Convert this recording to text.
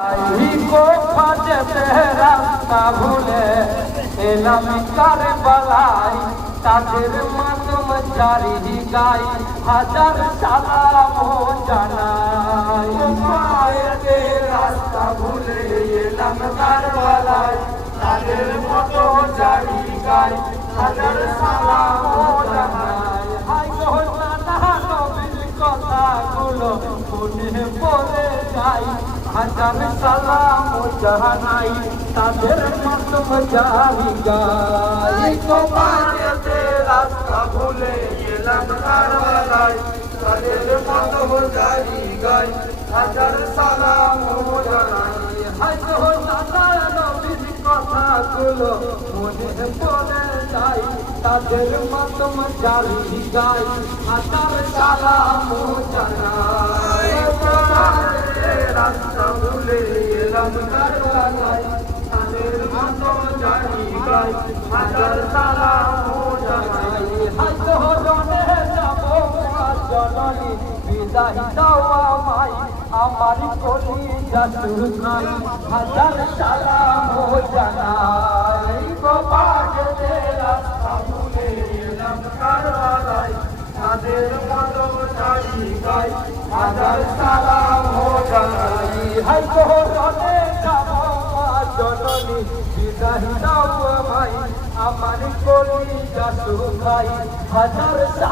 को खोजते रास्ता भूले एलाम কারবালায় তাদের মাতম জারি গাই হাজার সালাম জানাই পায়েতে রাস্তা ভুলে এলাম কারবালায় তাদের মতো জারি গাই হাজার সালাম জানাই হাই গো নানা নবীর কথাগুলো মনে পড়ে যায় হাজার সালাম জানাই তাদের মাতম জারি গাই পায়েতে রাস্তা ভুলে এলাম কারবালায় তাদের মাতম জারি গাই হাজার সালাম জানাই হাই গো নানা নবীর কথাগুলো মনে পড়ে যায় তাদের মাতম জারি গাই হাজার সালাম জানাই রাস্তা ভুলে এলাম কারবালায় তাদের মাতম জারি গাই হাজার সালাম জানাই হাই গো জনে যাব জননী বিদায় দাও আমায় আমার কলিজা সুখাই হাজার সালাম জানাই গো পাগলে রাস্তা ভুলে এলাম কারবালায় তাদের মাতম জারি গাই হাজার সালাম জানাই হাই গো জনে যাব জননী বিদায় দাও আমায় আমার কলিজা সুখাই হাজার সালাম